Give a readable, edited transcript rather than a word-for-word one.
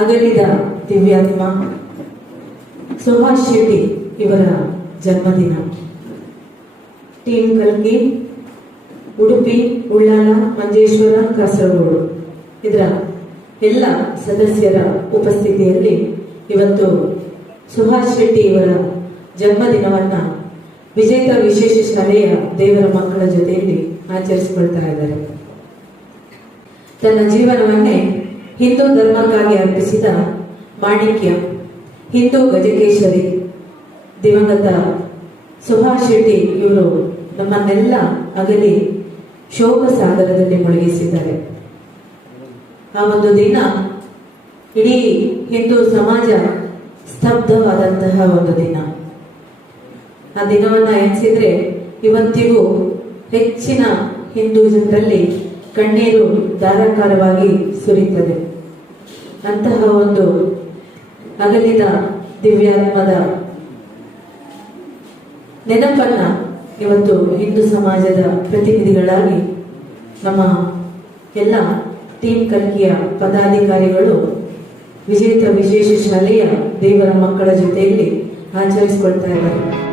ಅಗಲಿದ ದಿವ್ಯಾತ್ಮ ಸುಭಾಷ್ ಶೆಟ್ಟಿ ಇವರ ಜನ್ಮದಿನ. ಟೀಮ್ ಕಲ್ಕಿ, ಉಡುಪಿ, ಉಳ್ಳಾಲ, ಮಂಜೇಶ್ವರ, ಕಾಸರಗೋಡು ಇದರ ಎಲ್ಲ ಸದಸ್ಯರ ಉಪಸ್ಥಿತಿಯಲ್ಲಿ ಇವತ್ತು ಸುಭಾಷ್ ಶೆಟ್ಟಿ ಇವರ ಜನ್ಮದಿನವನ್ನ ವಿಜೇತ ವಿಶೇಷ ಶಾಲೆಯ ದೇವರ ಮಕ್ಕಳ ಜೊತೆಯಲ್ಲಿ ಆಚರಿಸಿಕೊಳ್ತಾ ಇದ್ದಾರೆ. ತನ್ನ ಜೀವನವನ್ನೇ ಹಿಂದೂ ಧರ್ಮಕ್ಕಾಗಿ ಅರ್ಪಿಸಿದ ಮಾಣಿಕ್ಯ, ಹಿಂದೂ ಗಜಕೇಶರಿ, ದಿವಂಗತ ಸುಭಾಷ್ ಶೆಟ್ಟಿ ಇವರು ನಮ್ಮನ್ನೆಲ್ಲ ಅಗಲಿ ಶೋಕ ಸಾಗರದಲ್ಲಿ ಮುಳುಗಿಸಿದ್ದಾರೆ. ಆ ಒಂದು ದಿನ ಇಡೀ ಹಿಂದೂ ಸಮಾಜ ಸ್ತಬ್ಧವಾದಂತಹ ಒಂದು ದಿನ. ಆ ದಿನವನ್ನ ಎನಿಸಿದ್ರೆ ಇವತ್ತಿಗೂ ಹೆಚ್ಚಿನ ಹಿಂದೂ ಜನರಲ್ಲಿ ಕಣ್ಣೀರು ಧಾರಾಕಾರವಾಗಿ ಸುರಿಯುತ್ತದೆ. ಅಂತಹ ಒಂದು ಅಗಲಿದ ದಿವ್ಯಾತ್ಮದ ನೆನಪನ್ನ ಇವತ್ತು ಹಿಂದೂ ಸಮಾಜದ ಪ್ರತಿನಿಧಿಗಳಾಗಿ ನಮ್ಮ ಎಲ್ಲ ಟೀಮ್ ಕಲ್ಕಿಯ ಪದಾಧಿಕಾರಿಗಳು ವಿಜೇತ ವಿಶೇಷ ಶಾಲೆಯ ದೇವರ ಮಕ್ಕಳ ಜೊತೆಯಲ್ಲಿ ಆಚರಿಸಿಕೊಳ್ತಾ ಇದ್ದಾರೆ.